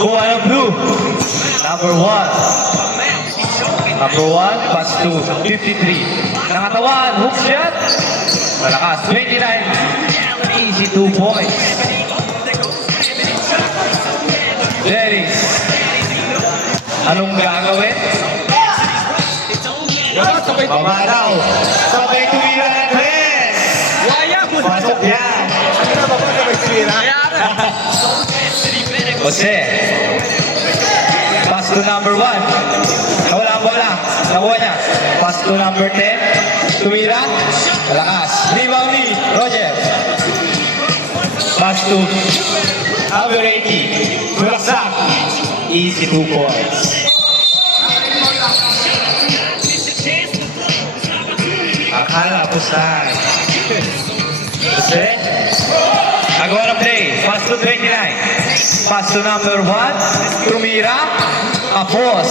Kuha ng blue. Number 1. Number 1, pass to 53. Nangatawan, hook shot. Malakas, 29. Easy 2 points. Dennis. Anong gagawin? Mamanaw. Sabay tumira ng Chris. Pasok yan. Jose. Pass to number 1. Nawala ang bola. Nakuha niya. Pass to number 10. Tumira. Malakas. Rebound ni Roger. Pass to number 80. Tulaksak. Easy 2 points. Akala po saan. Jose. Agawa ng play. Pass to 29. Pass to number 1. Tumira. Kapos.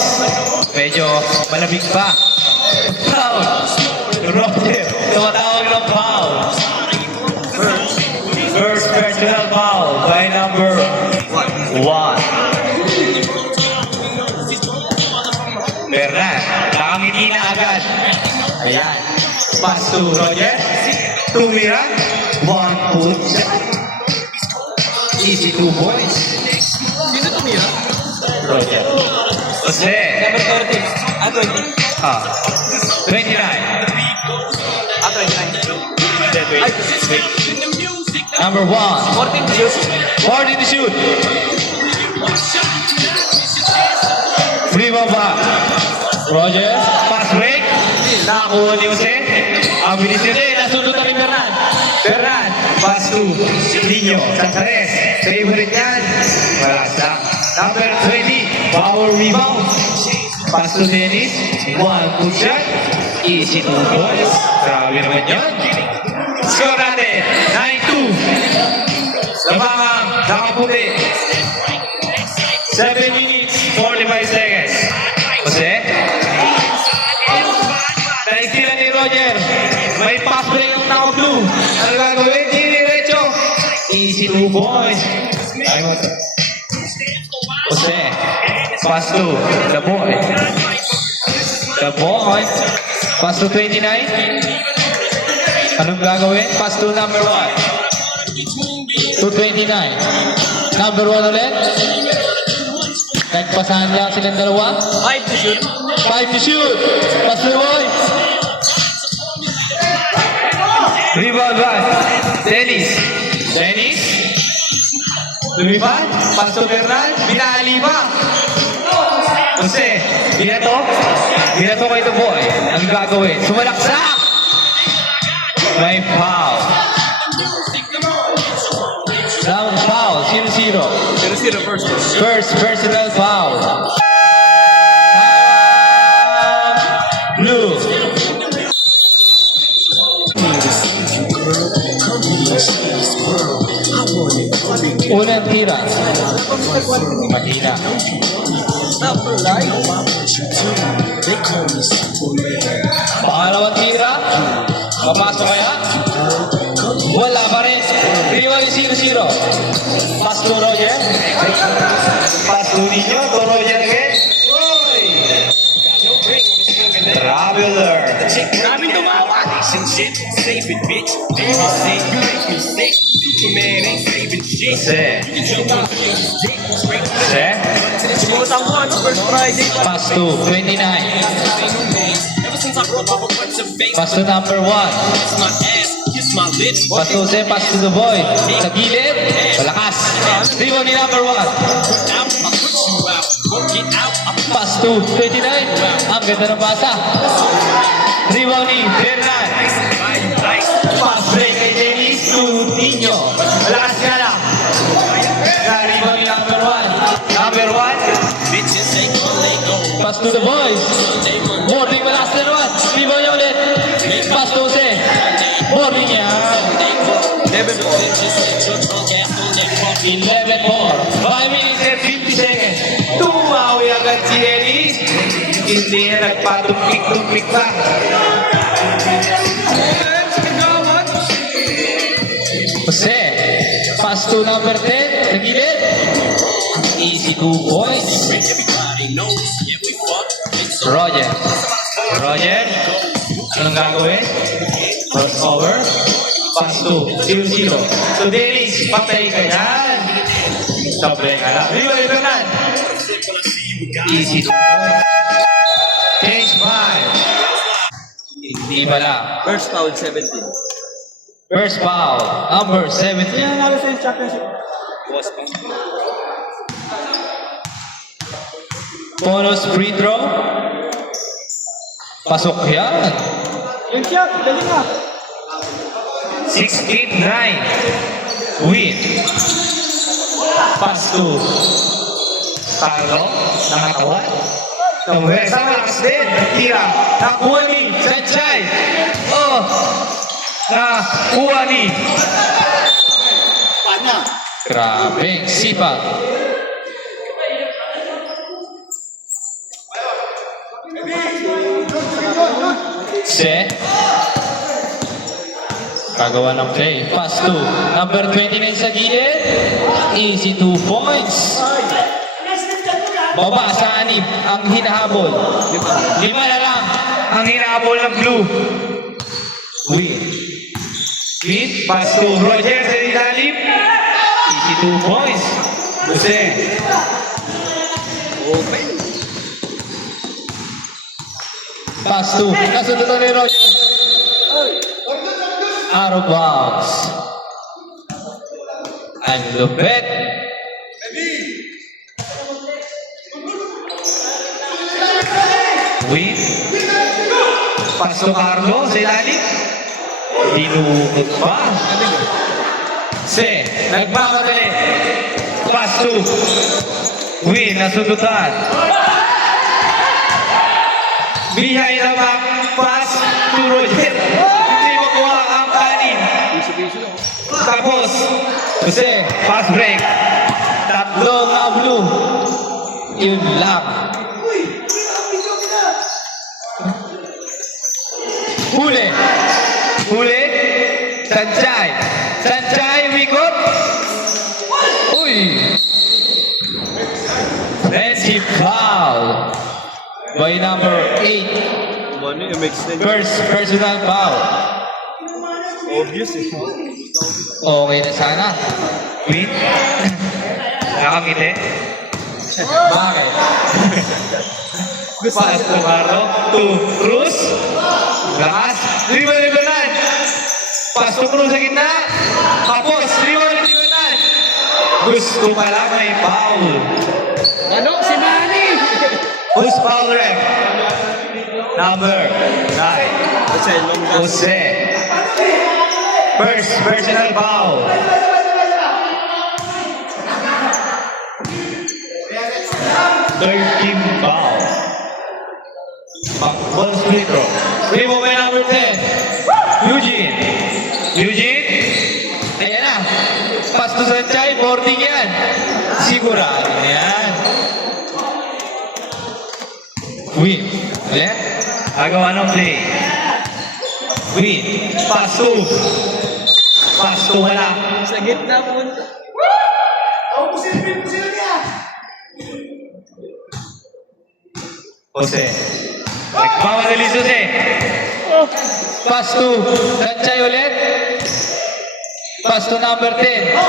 Medyo malamig pa. Foul. Roger. Tumatawag ng foul. First personal foul by number 1. Bernard. Nakangiti na agad. Ayan. Pass to Roger. Tumira. 1 point. Easy 2 points. Sino tumira? Roger. Jose. Number 30. 20. 29. 29. Number 1. 14 to shoot. 40 to shoot. Free ball back. Roger. Pass break. Nakakuha ni Jose. Ang bilis niya din. Nasunod na rin Bernard. Bernard. Pass to Nino. Sanchares. Favorite yan. Malakas lang. Number 20. Power rebound. Pass to Dennis. 1 good shot. Easy 2 points. Grabe naman yun. Score natin. 9-2. Labangang nakaputi. 7 minutes, 45 seconds. Jose. Naisila ni Roger. May pass break ng naka-blue. Ano gagawin? Diretso. Easy 2 points. Jose. Pass to the boy. The boy. Pass to 29. Anong gagawin? Pass to number 1. To 29. Number 1 ulit. Nagpasahan lang silang dalawa. 5 to shoot. 5 to shoot. Pass to the boy. Rebound back. Dennis. Dennis. Lumipad. Pass to Bernard. Binali pa. Jose. Binato. Binato kay the boy. Anong gagawin? Sumalaksak. May foul. Now foul. 0-0. 0-0 first. First personal foul. Blue. Unang tira. Mahina. Pangalawang tira. Papasok kaya? Wala pa rin. Piliwag yung 0-0. Pass to Roger. Pass to Nino. To Roger again. Oy! Traveler. Maraming tumawa. Jose. Jose. Simutan mo ano? First Friday. Pass to 29. Pass to number 1. Pass to Jose. Pass to the boy. Sa gilid. Malakas. Rebound ni number 1. Pass to 29. Ang ganda ng basa. Rebound ni Bernard. Pass break kay Dennis to Nino. Malakas nga lang. Rebound ni number 1. Number 1. Pass to the boys. Boarding malakas na naman. Rebound niya ulit. Pass to Jose. Boarding niya. 11-4. 5 minutes and 50 seconds. Tumawi agad si Dennis. Hindi na nagpatumpik-tumpik pa. Jose. Pass Pass to number 10. Sa gilid. Easy 2 points. Roger. Roger. Anong gagawin? First over. Pass to 0-0. So Dennis, patay ka yan. Sablay ka lang. Rival Fernan. Easy 2 points. Change 5. Hindi pala. First foul, 17. First foul, number 17. Nanalo sa championship. Bonus free throw. Pasok yan. Yung shot, dali nga. 16-9. Win. Pass to Carlo. Nakatawan. Sa malakas din. Tira. Nakuha ni Sanchay. Oh. Nakuha ni. Grabe. Sipag. Set. Kagawa ng play. Pass to number 29 sa gilid. Easy 2 points. Baba sa 6 ang hinahabol. 5 na lang ang hinahabol ng blue. Win. Win. Pass to Roger sa ilalim. Easy 2 points. Jose. Open. Pass to. Nasunod ni Roger. Out of bounds. Ang lupit. Win. Pass to Carlo sa ilalim. Dinukot pa. Se. Nagmamadali. Pass to Win. Nasundutan. Behind the back. Pass to Roger. Hindi makuha ang kanin. Tapos, Jose, fast break. Tatlo na blue. Yun lang. Huli. Huli. Sanchay. Sanchay, wikot. Uy. Defensive foul. By number 8. Money, it makes sense. First personal foul. Obvious eh. Okay na sana. Win. Nakakiti. Bakit? Pass to Carlo. To Cruz. Lakas. Rival-rivalan. Pass to Cruz sa gitna. Tapos, rival-rivalan. Gusto pala may foul. Ano? Si Manny! Who's foul ref? Number 9. Kasi long Jose. First personal foul. Third foul. One free throw. Free throw by number 10. Eugene. Eugene. Ayan na. Pass to Sanchay. 40 yan. Sigurado na yan. Win. Ulit. Agawa ng play. Win. Pass to. Pass to wala. Sa gitna punta. Jose. Nagmamadali si Jose. Pass to Sanchay ulit. Pass to number 10.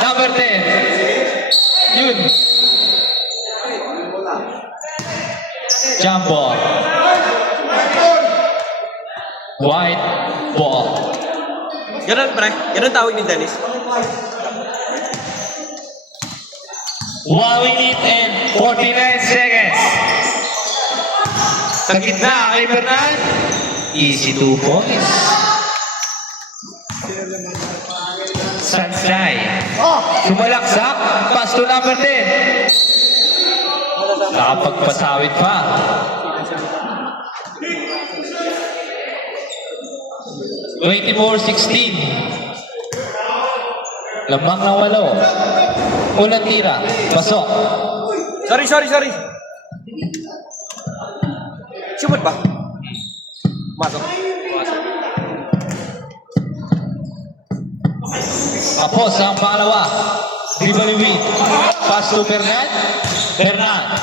Number 10. Yun. Jump ball. White ball. Ganun, pre. Ganun tawag ni Dennis. 1 minute and 49 seconds. Sa gitna, kay Fernan. Easy 2 points. Sanchay. Sumalaksak. Pass to number 10. Nakapagpasawit pa. (24-16). Lamang na 8. Unang tira. Pasok. Sorry. Sumot ba? Masok. Tapos ang pangalawa. Ribaliwi. Pass to Fernan. Fernan.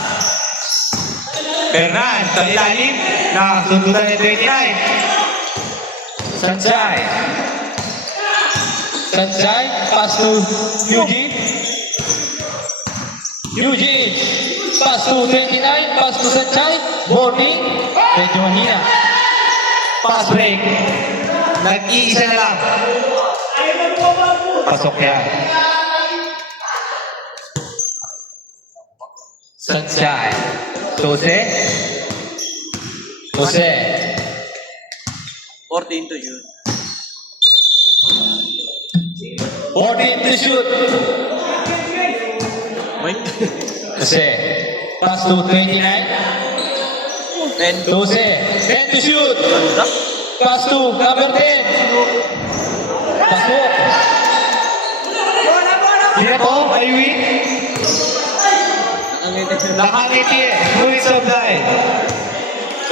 Fernan. Sa ilalim. Nakasundutan ni 29. Sanchay. Sanchay. Pass to Eugene. Eugene. Pass to 29. Pass to Sanchay. Boarding. Medyo mahina. Pass break. Nag-iisa na lang. Pasok yan. Sanchay. Jose. Jose. 14 to yun. 14 to shoot. Wait. Jose. Pass to 29. 10 to. Jose. 10 to shoot. Ganda. Pass to number 10. Pasok. Sino to? Aywi. Nakangiti. Luis Oblay.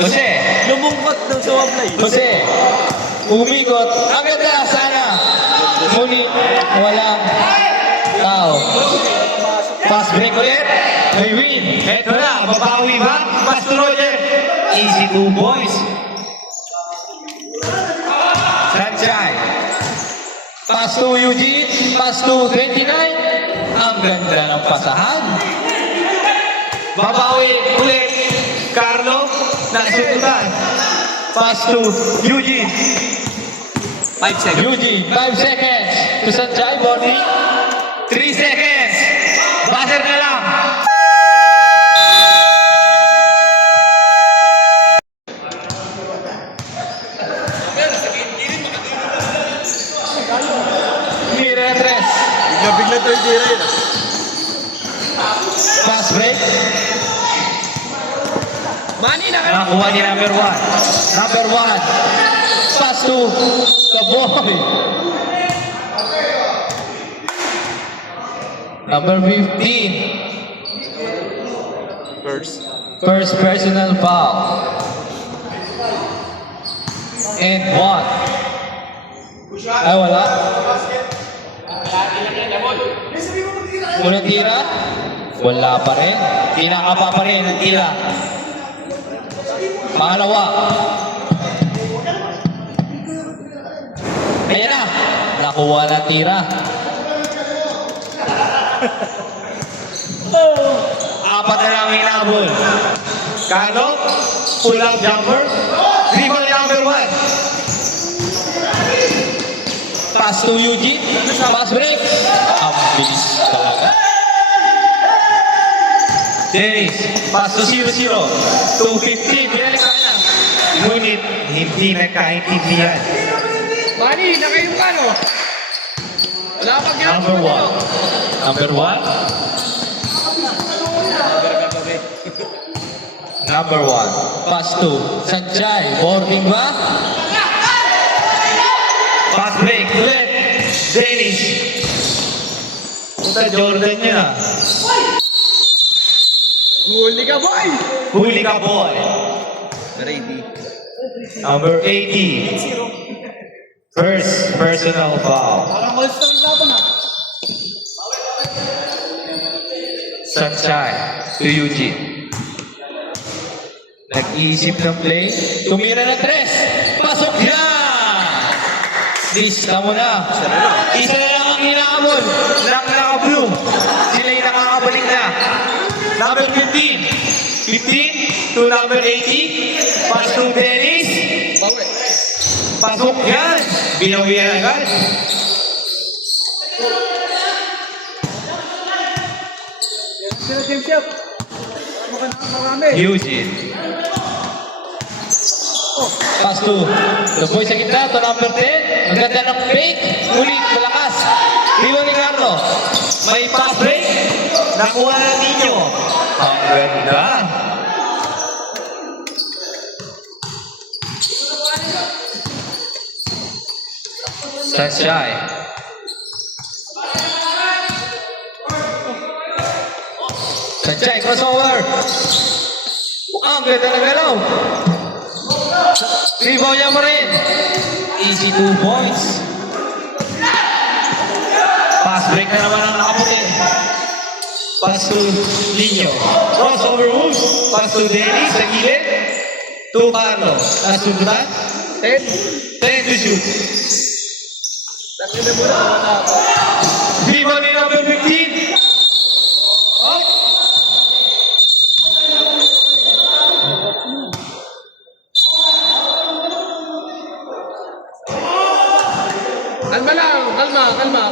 Jose. Lumungkot ng suwablay. Jose. Umikot. Ang ganda sana. Ngunit walang tao. Fast break ulit. May win. Eto na. Babawi ba? Pass to Roger. Easy 2 boys. Sanchay. Pass to Eugene. Pass to 29. Ang ganda ng pasahan. Babawi ulit. Carlo. Nasututan. Pass to Eugene. 5 seconds. Eugene, 5 seconds. To Sanchay, boarding. 3 seconds. Buzzer na lang. Mira 3. Bigla to yung tira yun. Fast break. Mani na ka. Nakuha ni number 1. Number 1. Pass to the boy. Number 15. First personal foul. And 1. Ay, wala. Unang tira? Wala pa rin. Pinakapa pa rin ang tira. Pangalawa. Ayan na. Nakuha na tira. Apat na lang hinabol. Kano? Pull-up jumper. Dribble number 1. Pass to Eugene. Pass break. Ang bilis talaga. Dennis. Pass to 0-0. 2-15. Binalik sa kanya. Ngunit hindi nagkaintindihan. Mani, nakayong ka no? Wala pag Number 1. Number 1. Number 1. Pass to Sanchay. Boarding ba? Pass break. Ulit. Dennis. Puta Jordan yun ah. Huli ka, boy! Huli ka boy. Ready. Number 80. First personal foul. Parang all-star laban ah. Sanchay to Eugene. Nag-iisip ng play. Tumira na 3. Pasok yan! Lista mo na. Isa na lang ang hinahabol. Naka-blue. Sila yung nakakabalik na. Number 15. 15 to number 80. Pass to Dennis. Bawi. Pasok yan. Binawian agad. Sino team chef? Marami. Eugene. Pass to the boy sa gitna, to number 10. Ang ganda ng fake. Ulit, malakas. Dilo ni Carlo. May pass break. Nakuha na ninyo. Ang ganda. Sanchay. Sanchay, crossover. Ang ganda ng galaw. Rebound niya mo rin. Easy 2 points. break na naman ang nakaputi. Pass to Lino. Crossover moves. Pass to Denny sa gilid. To Carlo. Nasundan. 10. 10 to shoot. Tangin na muna, wala ako. Viva ni number 15. Oh! Kalma lang, kalma.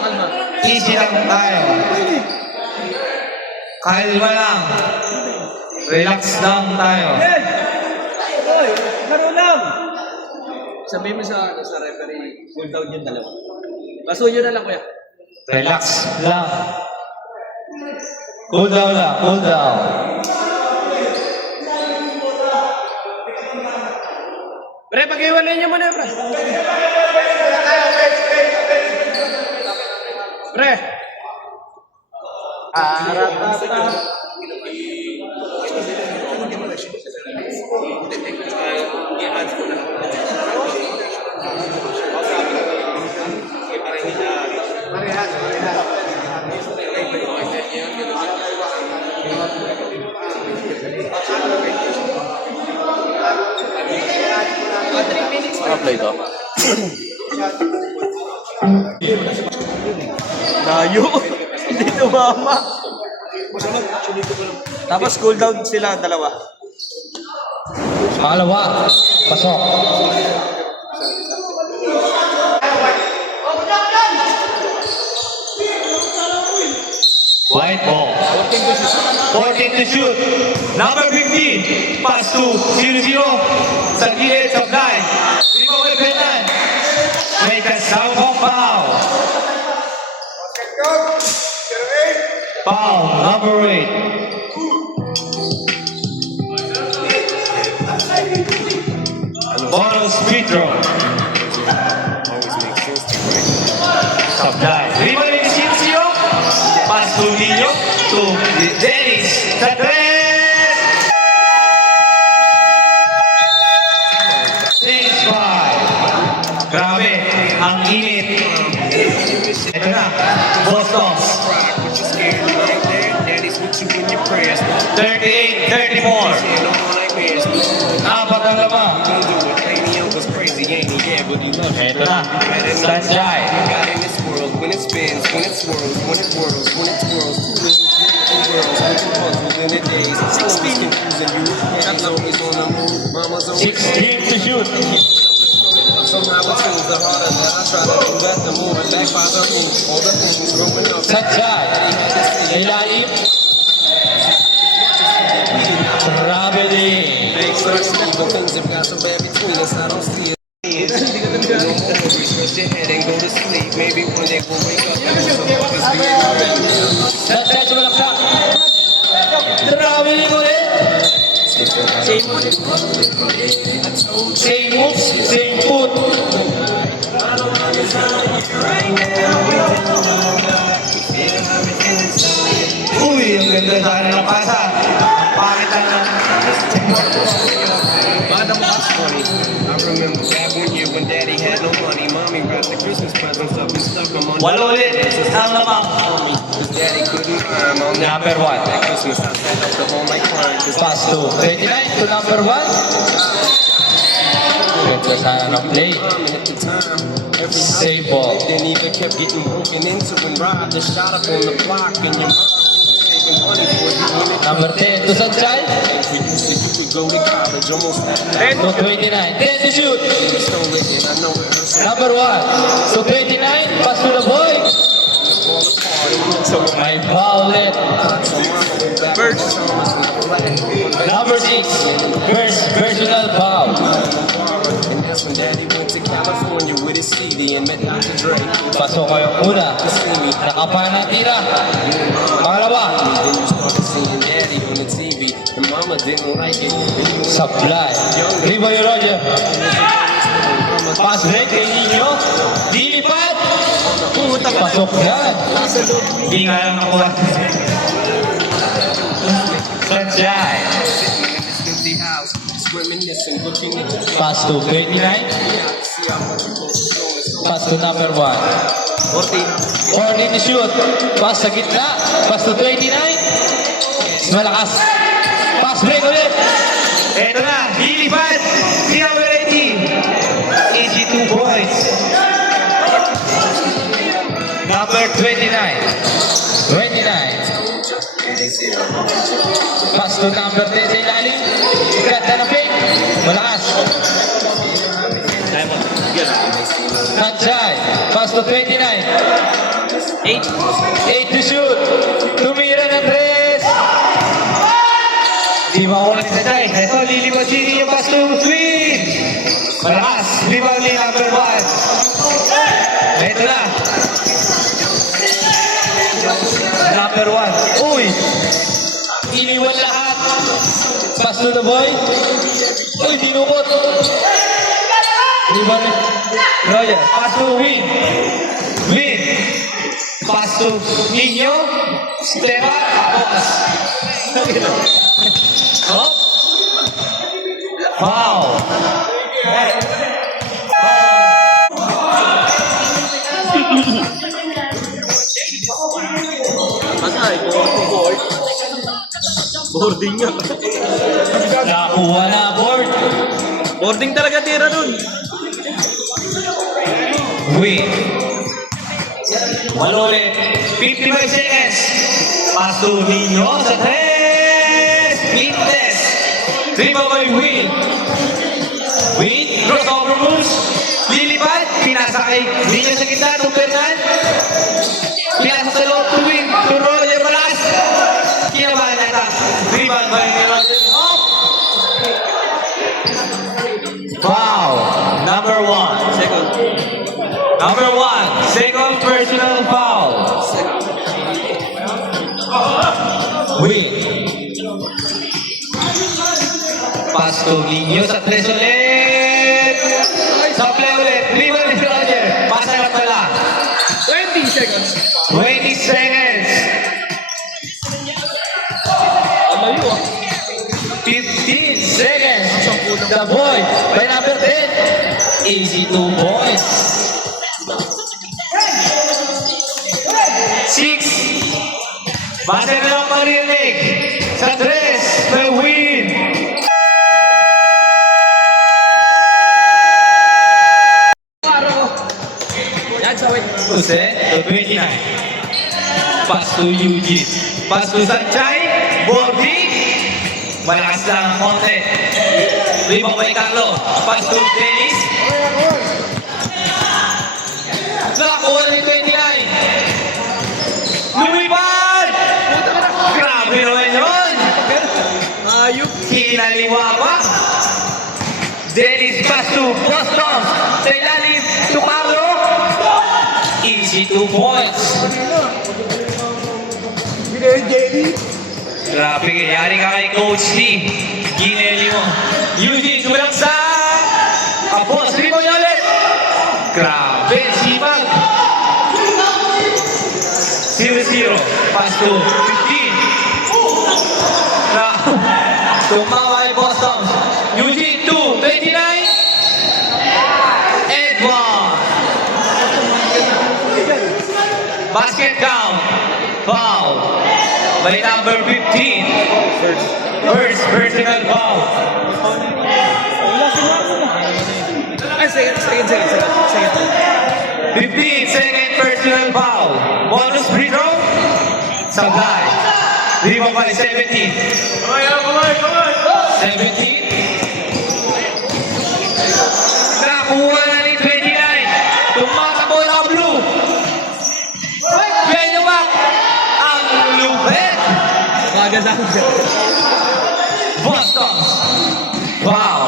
Easy lang tayo. Kalma lang. Relax lang tayo. Hoy, laro lang! Sabihin mo sa referee, cool down yung dalawa. Basuyo na lang, kuya. Relax lang. Cool down lang. Cool down. Pre, pag-iwalay niyo muna, pre. Pre. Play to. Layo. Hindi tumama. Tapos cool down sila dalawa. Pangalawa. Pasok. White ball. 14 to shoot. Number 15. Pass to 0-0. Sa gilid, sa blind. Rico Benan. Make a sound of foul. Foul, number 8. Bonus free throw. Supply. Rico Benan. Pass to Nino. To Dennis. Sa tres. 6-5. Grabe, ang init. Ito na, Boston. 38-34. Apat ang laba. Ito na, Sanjay. When it spins, when it swirls, when it whirls, when it twirls, two girls, with two puzzles in a daze. 16 confusing you, God's always on the move, mama's always 16 to shoot. somehow it seems the harder that I try to do that, the more it backfires on me. All the things growing up, Sanjay. Ilalim. Grabe din. big such little things have got so bad between us, I don't see it. No more worries, rest your head and go to sleep. Maybe one day we'll wake up and some others be Sanjay sumalaksak. Grabe din ulit. Same moves, same foot. Uy, ang ganda sana ng pasa. Pangit lang ng... Madam was funny. I remember that one year when daddy had no money. Mommy wrapped the Christmas presents up and stuck them on Walo ulit. Ang lamang. Cause daddy couldn't climb on that Number 1. Christmas. I sat up the home like crying. Cause Pass to 29 to number 1. Ganda sana ng play. mom at the time, every Save ball. then even kept getting broken into and robbed and shot up on the block. And your mom saving money for you when it Number 10 to Sanjay. we used to you could go to college almost that To 29. 10 to shoot. we stole it and I know it hurts Number 1 to 29. Pass to the boy. So may foul ulit. Birds Thomas in the flat. Number 6. First personal foul. And that's when daddy went to California with his CD and met Dr. Dre. Pasok kayong una. Nakapanatira. Pangalawa. Then you started seeing daddy on the TV and mama didn't like it. And you Supply. Riboy Roger. Pass break kay Nino. Dilipat. Pasok yan. Hindi nga lang nakuha. Sanjay. in this filthy house, just reminiscing, looking at the Pass to 29. see how much you both are showing. So Pass to number 1. 14 to shoot. Pass sa gitna. Pass to 29. Malakas. Pass break ulit. Ito na. Lilipad. Si number 18. Easy 2 points. Number 29. 29. Pass to number 10 sa ilalim. Ganda na fake. Malakas. Kanchay. Pass to 29. 8 to shoot. Tumira ng 3. Di maulit sa Chay. Ito, lilipad sini yung pass to Twin. Malakas. Rebound ni number 1. Ito na. Number 1. Uy! Iniwan lahat. Pass to the boy. Uy, dinukot. Rebound ni Roger. Pass to Win. Win. Pass to Nino. Step up. Pass. Oh. Wow. Patay, board. Boarding nga. Nakuha na board. Boarding talaga tira dun. Win. Walulit. 55 seconds. Pass to Nino sa 3. Fitness. Dribble by Win. Win. Crossover moves. Lilipad. Pinasa kay Nino sa gitna. Tubernan. Pinasa sa loob to Win. To Roger Balas. Kinabahan nata. Rebound by Roger. Wow. Number 1. Second. Number 1, second personal foul. Win. Pass to Nino sa 3 ulit. Sa play ulit. Rebound ni Roger. Pasa na pala. 20 seconds. 20 seconds. Ang layo ah. 15 seconds. The boy by number 10. Easy 2 points. 6. Base na lang marinig. Sa 3. May Win. Yan sa wait. Jose to 29. Pass to Eugene. Pass to Sanchay. Borgi. Malakas lang ang konti. Rebound by Carlo. Pass to Dennis. Nakakuha ni 29. Lumipad! Grabe naman yun! Ayup. Kinaliwa pa. Dennis pass to Boston. Sa ilalim to Carlo. Easy 2 points. Grabe, yari ka kay Coach T. Gineli mo. Eugene, sumalang sa kapos. Rebound niya ulit. Grabe, sipag. 0-0. Pass to 15. Tumawa ay Boston. Eugene 2, 29. And 1. Basket count. Foul. By number 15. First personal foul. Ay, second. 15 second personal foul. Bonus free throw. Supply. Rebound by 17. 17. Nakuha na ni 29. Tumatakbo na blue. Benyo back. Ang lupet. Maganda siya. Boston. Wow.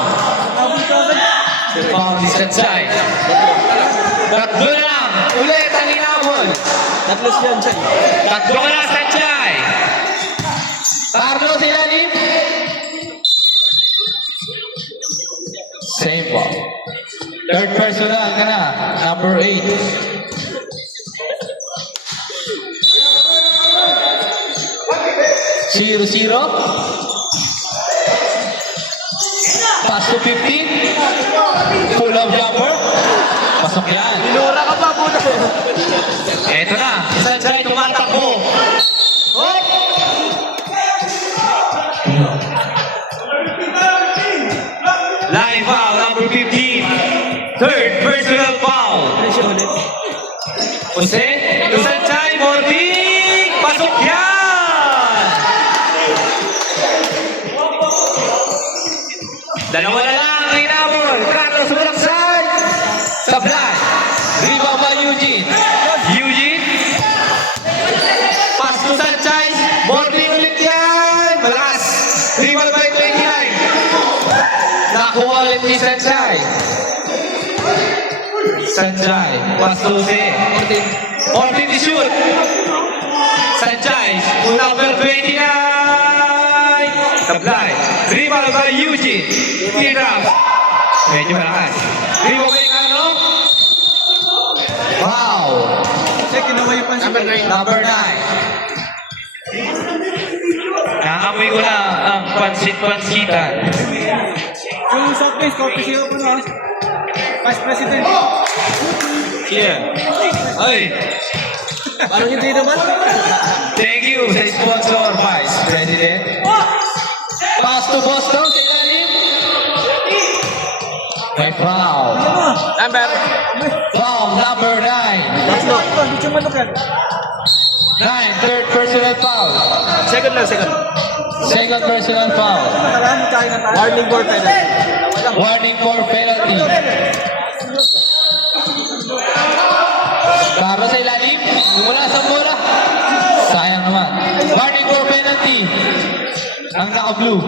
Foul ni Sanchay. Tatlo na lang. Ulit ang inabol. Tatlos yan siya. Tatlo ka na, Sanchay. Carlo Silalim. Same ball. Third personal ka na. Number 8. Zero. Pass to 15. Full of jumper. Pasok yan. Minura ka pa, puta. Eto na. Sanjay tumatakbo. Oh! Line foul, number 15. Third personal foul. Presyo ulit. Jose, to Sanjay, Morning! Pasok yan! Dalawa na lang ang inabol. Carlos Bulaksay. Sablay. Rebound by Eugene. Eugene. Pass to Sanchez. Morning ulit yan. Malakas. Rebound by 29. Nakuha ulit ni Sanchez. Sanchez. Pass to Jose. Morning to shoot. Sanchez. Number 29. Sablay. Rebound by Eugene. Tirap. Medyo malakas. Rebound by Carlo. Wow. Check, ginawa yung pansin. Number 9. Naamoy ko na ang pansit-pansitan. Yung soft drinks, coffee syrup na. Vice President. Yeah. Ay, Parang hindi naman. thank you sa sponsor, Vice President. Pass to Boston. May foul. Foul number 9. Tatlo. Hindi siya manukan. 9, third personal foul. Second lang, second. Second personal foul. Nakaraan, kaya na tayo. Warning board penalty. Warning for penalty. Karo sa ilalim. Mula sa bola. Sayang naman. Warning for penalty. Ang naka-blue.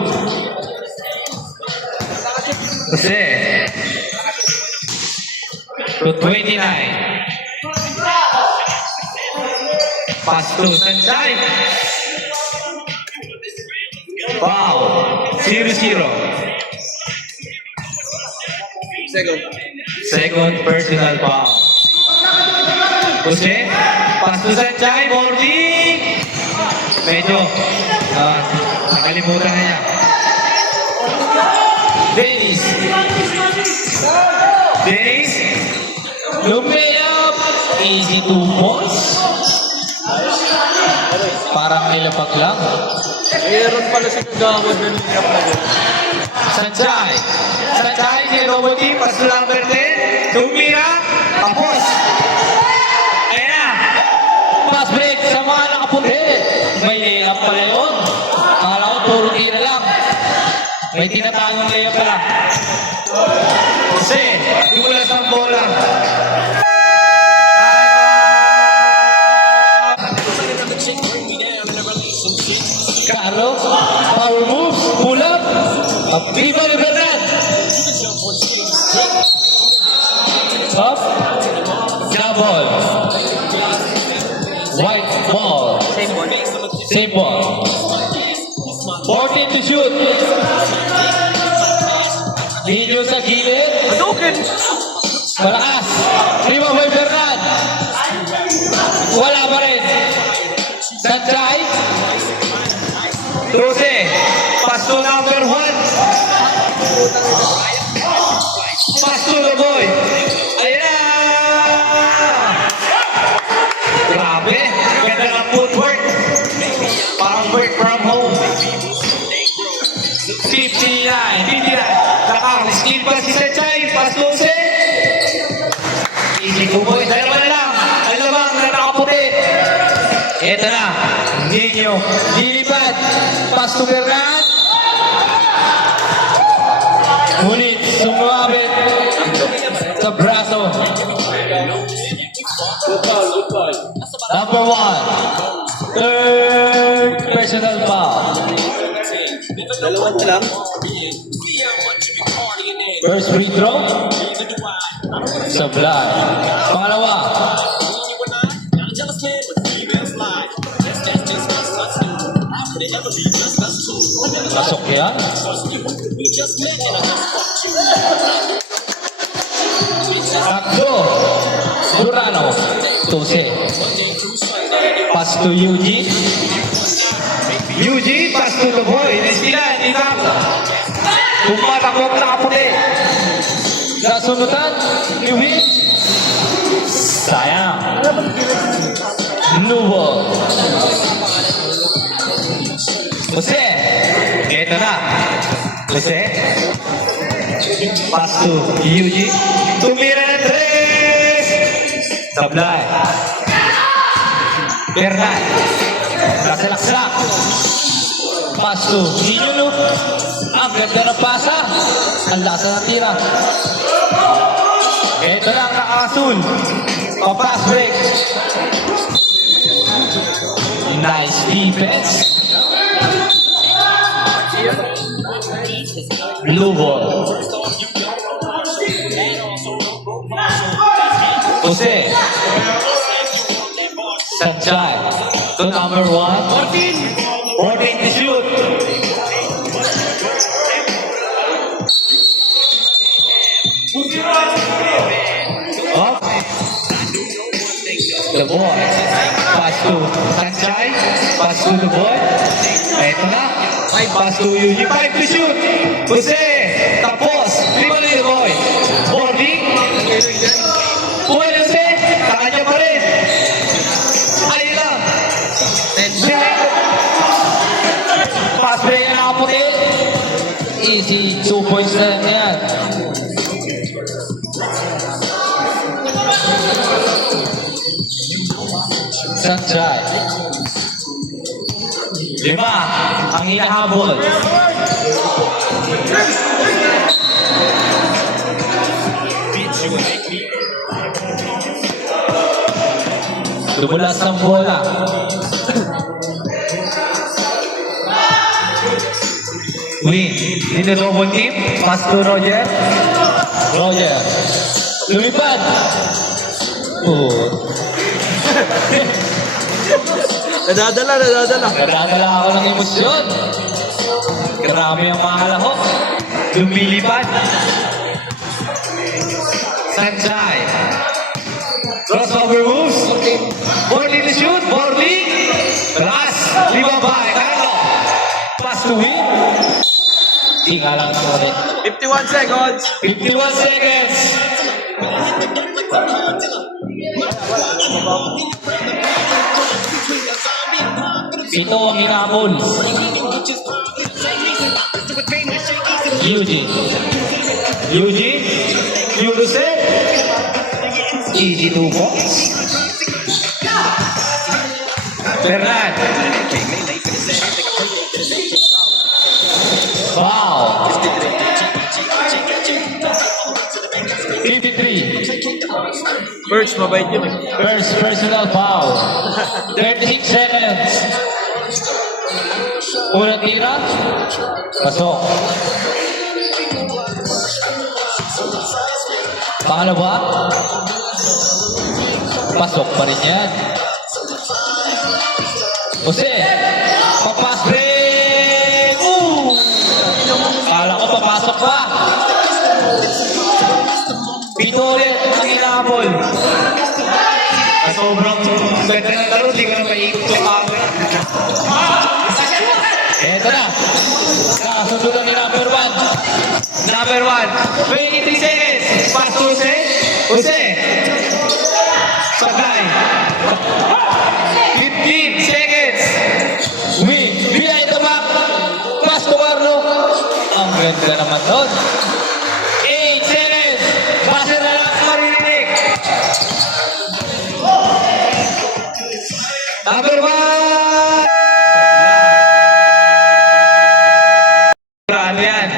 Kasi to 29. Pass to Sanchez. Wow. 0-0. Second. Second personal foul. Jose, pass to Sanchez, Morning. Medyo, nakalimutan na niya. Dennis. Dennis. Lumiyap. Easy 2 points. Parang nilapag lang. Mayroon pala si Kagawad na nilirap na gano'n. Sanchez. Sanchez, yung double team, pass to number 10. Tumira. Tapos. Ayan na. Pass break sa mga nakapunti. May layup pala yun. Akala ko, puro tira lang. May tinatangong layup pala. Kasi, imulas ng bola. Carlo, power moves, pull up. Viva Libertad. Up. Jump ball. White ball. Same ball. 14 to shoot. Video sa gilid. Adukin! Malakas. Viva Libertad. Wala pa rin. Sanchez. 12. Pass to number 1. Pass to the boy. Ayan na! Grabe. Ganda ng footwork. Parang work from home. 59. Naka-skip pa si Sanchez. Pass to Jose. Easy 2 boys. Dalawa na lang. Alabang na nakaputi. Eto na. Nino. Lilipad. Pass to Bernard. Ngunit sumabit sa braso. Number 1. Third personal foul. Dalawang na lang. First free throw. Sablay. Pangalawa. Pasok yan. Takbo. Durano. 12. Pass to Eugene. Eugene, pass to the boy. Nestilan, inang. Tumatakbo na kaputi. Nasunutan ni Win. Sayang. Blue ball. Jose. Ito na. Jose. Pass to Yuji. Tumira ng 3. Sablay. Bernal. Laksa-laksa. Pass to Ginulo. Ang ganda ng pasa. Ang lasa ng tira. Ito na ang naka-asul. Pa-pass break. Nice defense. Blue ball. Jose. Sanjay. To number 1. 14 to shoot. Up. The boy. Pass to Sanjay. Pass to the boy. Ito na. Pass to Yuji. 5 to shoot. Jose. Tapos. 5 na yung boy. Boarding. Buhay Jose. Kakanya pa rin. Alin lang. Pass break na nakaputi. Easy. 2 points na yan. Sanjay. 5 ang hinahabol. Dumulas ng bola. Win. Dito double team. Pass to Roger. Roger. Lumipad. Oh. Nadadala. Nadadala ako ng emosyon. Grabe ang mga kalahok. Lumilipad. Sanjay. Crossover moves. Boarding to shoot. Boarding. Talas. 5 ba? Carlo. Pass to Win. Tingnan lang ng ulit. 51 seconds. 51 seconds. Ito ang hinabol. Eugene. Eugene. Yunusef. Easy 2 points. Fernan. Wow. 53. Birch, mabait yun eh. First personal foul. 36 seconds. Unang tira. Pasok. Pangalawa. Pasok pa rin yan. Jose. Papas break. Kala ko papasok pa. Pito ulit ang inabol. Sobrang ganda ng laro, di ka na maiikot yung kami. Eto na. Nakasundulan ni number 1. Number 1. 23 seconds. Pass to Jose. Jose. Sabay. 15 seconds. Win. Behind the back. Pass to Carlo. Ang ganda naman doon. 8 seconds. Basta na lang maririnig. Number 1. Grabe yan.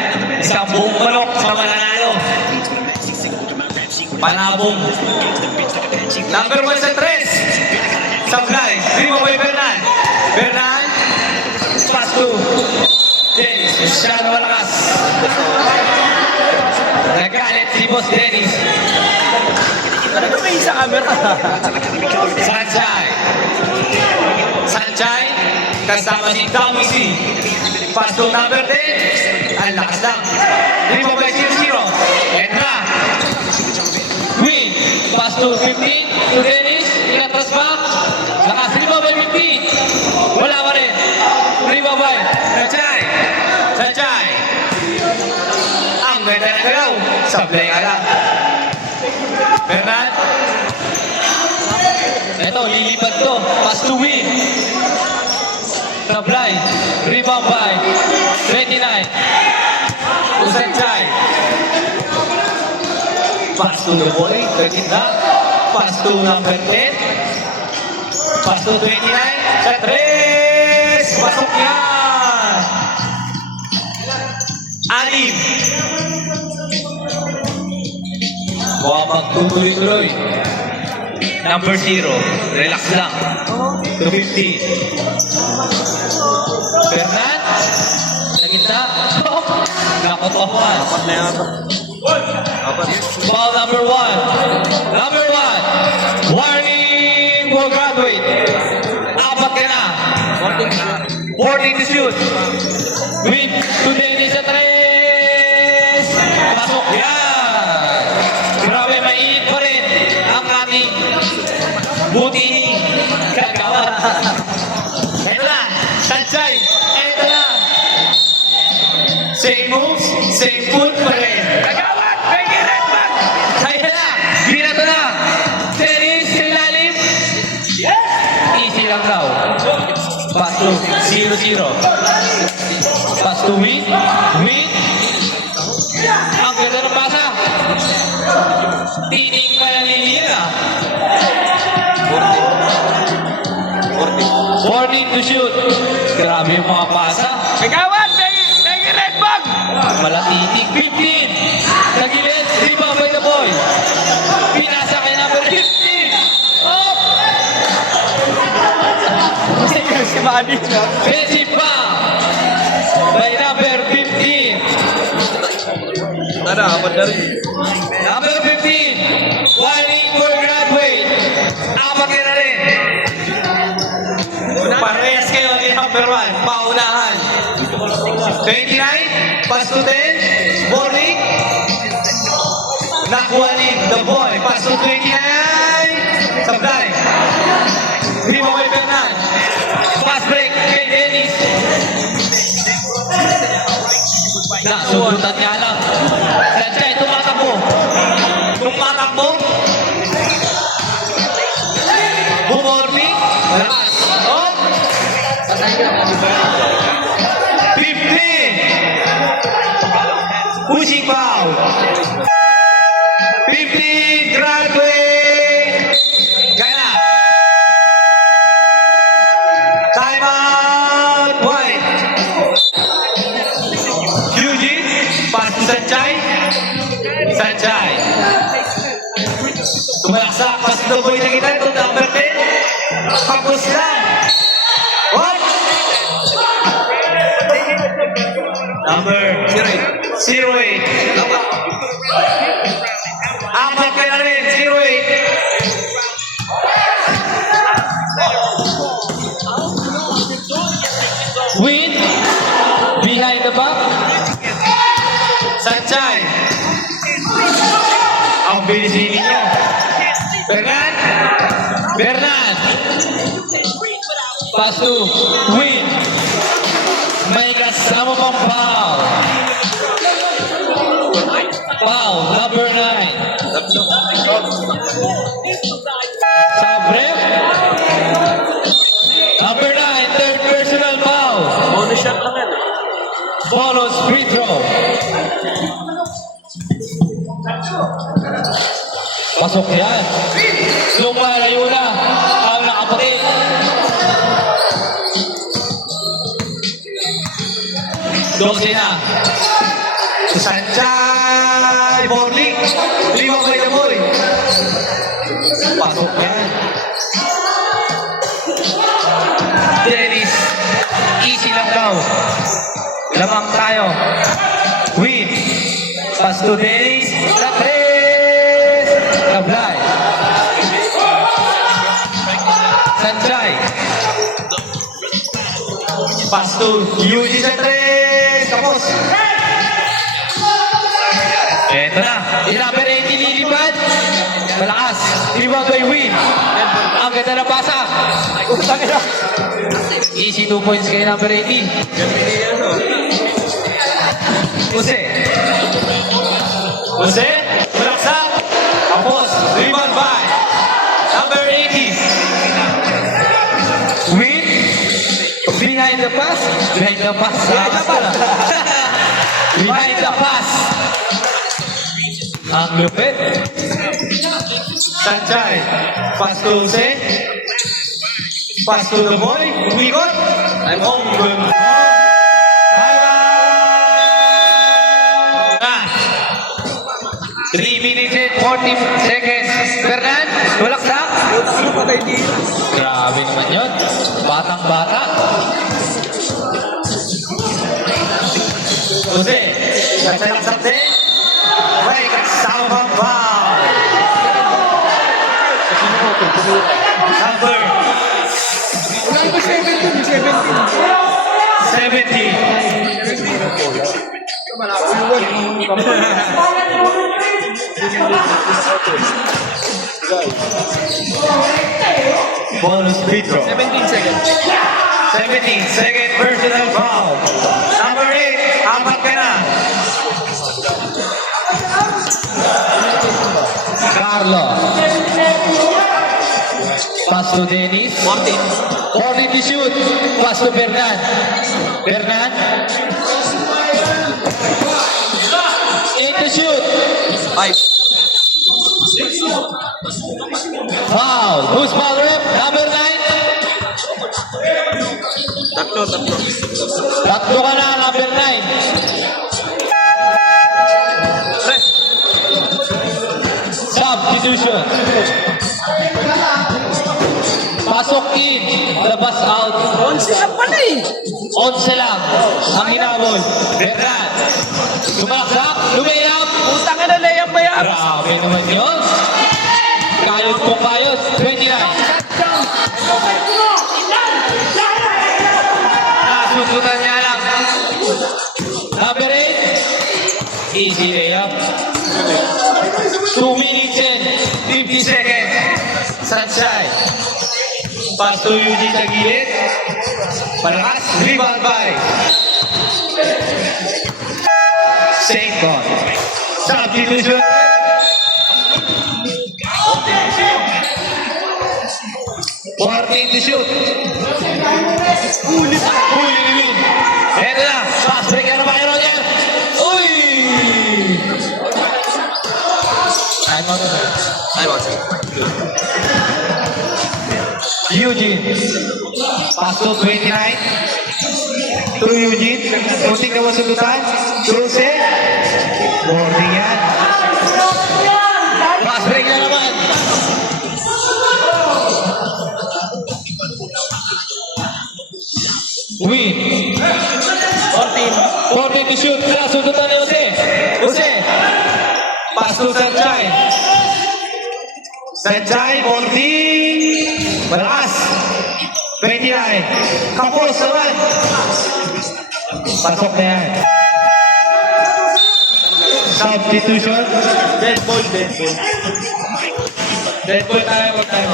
Isang buong manok sa mananalo. Panabong. Number 1 sa 3. Sablay. Primo by Bernal. Bernal. Pass to Dennis. Masyado malakas. Nagalit si Boss Dennis. Ano may isa camera? Sanjay. Sanjay. Kasama si Tommy C. Pass to number 10. Ang lakas lang. Primo by 0-0. Entra. Win. Pass to 15. To Dennis. Inatras pa. Lakas. Primo by 15. Wala pa rin. Primo by Sanjay. Sanjay. Ang ganda na galaw. Sablay ka lang. Fernan. Ito, lilipat to. Pass to win. Sablay. Rebound by 29. Usanchay. Pass to the boy. Terkinda. Pass to number 10. Pass to 29. Sa 3. Pasok yan. Anim. Mukhang magtutuloy-tuloy. Number 0. Relax lang. To 15. Fernan. Sa gitna. Nakotohan. Apat na yata. Apat. Ball number 1. Number 1. Warning for graduate. Apat ka na. 14 to shoot. With to Dennis sa 3. Pasok yan. Grabe, mainit pa rin ang ating buti gagawa. Ito na. Sanchay. Ito na. Same moves, same foot pa rin. Gagawat! May giret ba? Kaya na. Binato na. Dennis sa ilalim. Yes! Easy lang daw. Pass to 0-0. Pass to win. Win. Ang ganda ng pasa. Tining pa na nilira. 14 to shoot. Grabe yung mga pasa. Kagawad! May red bag! Malatitig. 15. Nagilid. Rebound by the boy. Pinasa kay number 15. Up! Si Manny. Messi pa. By number 15. Tara, apat na rin. Number 15. Warning for graduate. Apat ka na rin. Parehas kayo ni number 1. Paunahan. 29. Pass to 10. Warning. Nakuha ni the boy. Pass to 29. Sablay. Rima kay Fernan. Pass break kay Dennis. Nasubutan niya lang. Sanchay, tumatakbo. Tumatakbo. Bumorni. Lakas. Oh. 15. Pushing foul. 15. Graduate. Kaya na. Time out. Point. Eugene. Pass to Sanchay. Sanchay. Tumalaksak. Pass to boy na kita. Ito number 10. Tapos lang. What? Number 08. Apat ka na rin. 08. Win. Behind the back. Sanchay. Ang bilis ninyo. Fernan. Fernan. Pass to win. May kasama pang foul. Foul, number 9. Sabre. Number 9, third personal foul. Bonus shot lang yan. Bonus free throw. Pasok yan. Lumalayo na ang nakapatid. Dose na. Sanchay Borling. Lima by the boy. Pasok yan. Dennis. Easy lang daw. Lamang tayo. Win. Pass to Dennis. Sa 3. Sablay. Sanchay. Pass to Yuji sa 3. Tapos. Eto na. Number 18 lilipad. Malakas. Rebound by Win. Ang ganda na pasa. Utang ina. Easy 2 points kay number 18. Jose. Jose, bulaksak. Tapos, rebound by number 80. With behind the pass. Behind the pass. Behind the pass. Ang lupit. Sanchay. Pass to Jose. Pass to the boy. Umikot. I'm home. Good. Ah. 3 minutes and 40 seconds. Fernan, bulaksak. Utak na patay dito. Grabe naman yun. Batang-bata. Jose, nagsalaksak din. May kasama pa. Number Wala ba 17? 17. Bonus free throw. 17 seconds. 17, second personal foul. Number 8, apat ka na. Carlo. Pass to Dennis. 14 to shoot. Pass to Fernan. Fernan. 8 to shoot. 5. Foul. Who's foul rep? Number 9. Tatlo. Tatlo ka na, number 9. Substitution. Pasok in. Labas out. 11 lang pala eh. 11 lang. Ang hinabol. Bertrand. Sumalaksak. Lumayap. Utang na layap ba yan? Grabe naman yun. Kayod kung kayod. 29. Nasusutan niya lang. Number 8. Easy layup. 2 minutes and 50 seconds. Sunshine. Pass to Eugene sa gilid. Malakas. Rebound by Saint Con. Substitution. Warning to shoot. Huli ni Win. Eto na. Pass break na ba, Roger? Uy! Time out na. Eugene. Pass to 29. To Eugene. Muntik na masundutan. Jose. Boarding yan. Pass break na naman. Win. 14 to shoot. Kaya sundutan ni Jose. Jose. Pass to Sanchay. Sanchay, 40. Malakas. 29. Kapos naman. Pasok na yan. Substitution. Dead ball. Dead ball tayo mag-time.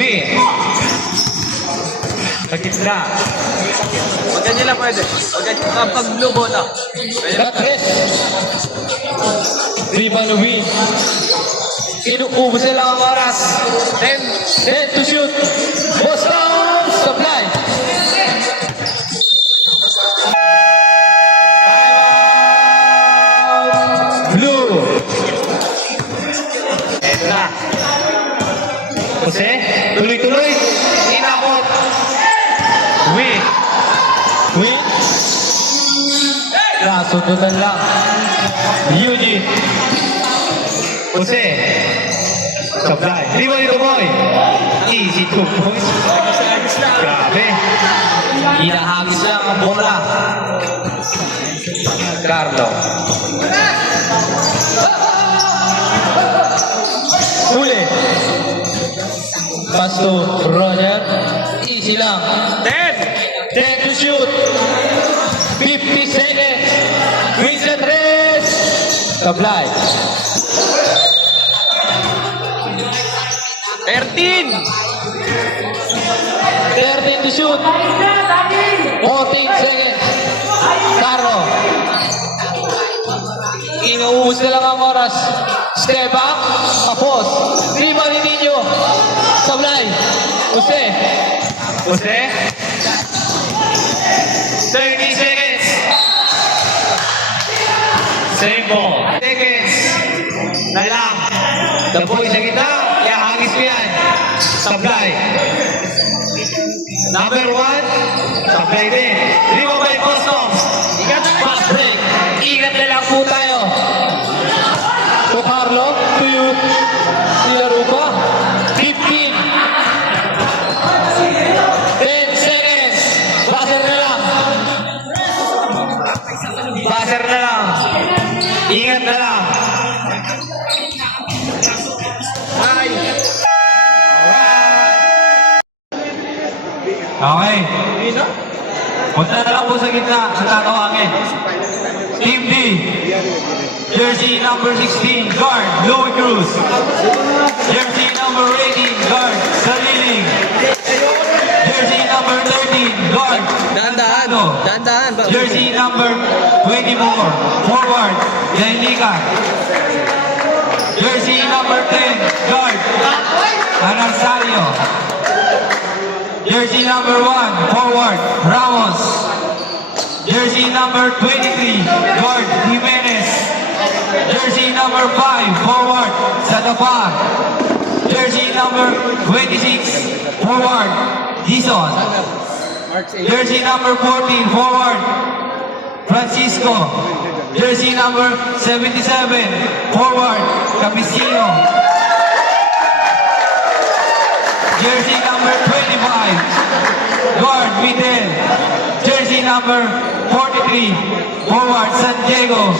Win. Nagkitla. Huwag ganyan lang pwede. Kapag blue bola. Katres. Rebound win. Inuubos nila ang oras. 10 to shoot. Boston supply. Blue. Ito na. Jose, tuloy-tuloy. Inabot. Win. Sundutan lang. Eugene. Jose. Supply. Rebound ito, boy. Easy 2 points. Grabe. Inahagis lang ang bola. Carlo. Huli. Pass to Roger. Easy lang. 10 to shoot. 50 seconds. Wins the race. Supply. 13 to shoot. 14 seconds. Carlo. Inuubos na lang ang oras. Step back. Tapos. Rebound ni Nino. Sablay. Jose. Jose. 30 seconds. Same ball. Seconds. Na lang. Dampoy sa gitna. Ihahagis mo yan. Sablay. Number 1. Sablay din. Rebound by Boston. Fast break. Ingat na lang po tayo. So Carlo, to you. Nilaro pa. 15. 10 seconds. Buzzer na lang. Buzzer na lang. Ingat na lang. Okay. Punta na lang po sa gitna sa tatawagin. Team D. Jersey number 16, guard, Louis Cruz. Jersey number 18, guard, Saliling. Jersey number 13, guard, Dahan-dahan. Ano? Dahan-dahan. Jersey number 24, forward, Jailica. Jersey number 10, guard, Anarsario. Jersey number 1, forward, Ramos. Jersey number 23, guard, Jimenez. Jersey number 5, forward, Sadapa. Jersey number 26, forward, Dizon. Jersey number 14, forward, Francisco. Jersey number 77, forward, Capicino. Jersey number 25, guard, Vidal. Jersey number 43, forward, San Diego.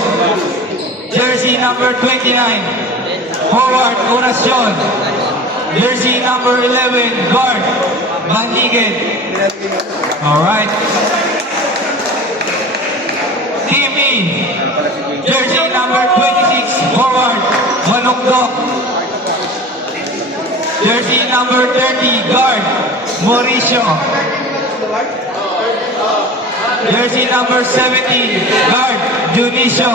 Jersey number 29, forward, Oracion. Jersey number 11, guard, Bandigan. Alright. Team E, jersey number 26, forward, Manukdok. Jersey number 30, guard, Mauricio. Jersey number 17, guard, Junicio.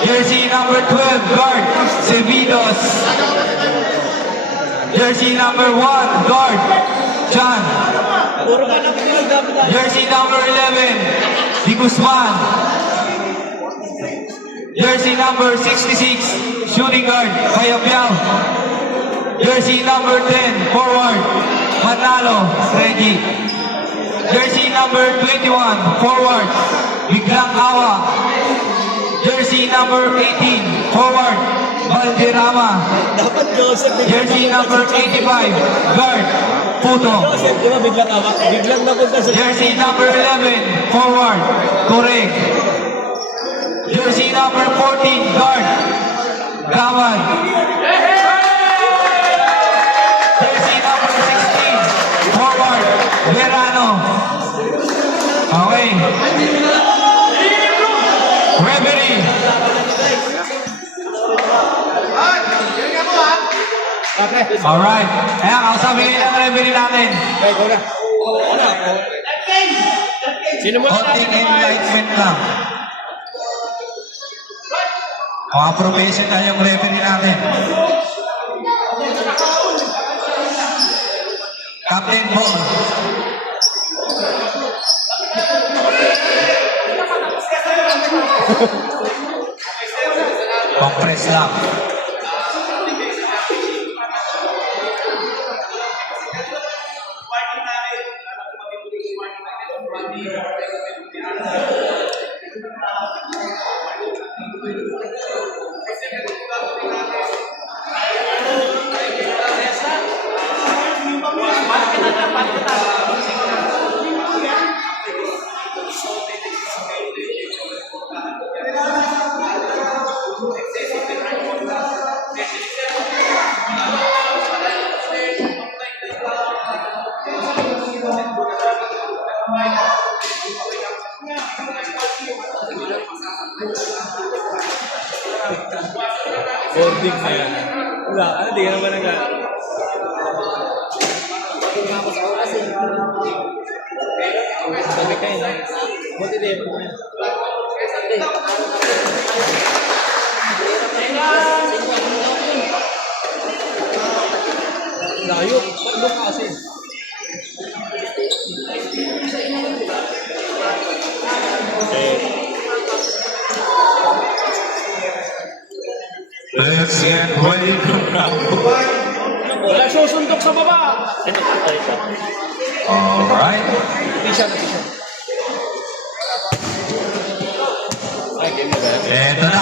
Jersey number 12, guard, Cevidos. Jersey number 1, guard, John. Jersey number 11, Di Guzman. Jersey number 66, shooting guard, Kayabyao. Jersey number 10, forward, Manalo, Reggie. Jersey number 21, forward, Biglang Awa. Jersey number 18, forward, Valderrama. Dapat Joseph. Jersey number 85, guard, Puto. Joseph, di ba biglang awak? Biglang napunta sa... Jersey number 11, forward, Correct. Jersey number 14, guard, Gawan. Jersey number 16, forward, Verano. Okay. Referee. Alright. Ayan, kausapin kayo ng referee natin. Sino mo? Konting enlightenment lang. Mga professional yung referee natin. Captain Ball. Compress lang. Boarding na yan. Wala, ano, di ka naman Sabi kayo na. Buti din. Layo. Palo kasi. Let's get ready to rock. Wala susundok sa baba. Alright. T-shirt. Eto na.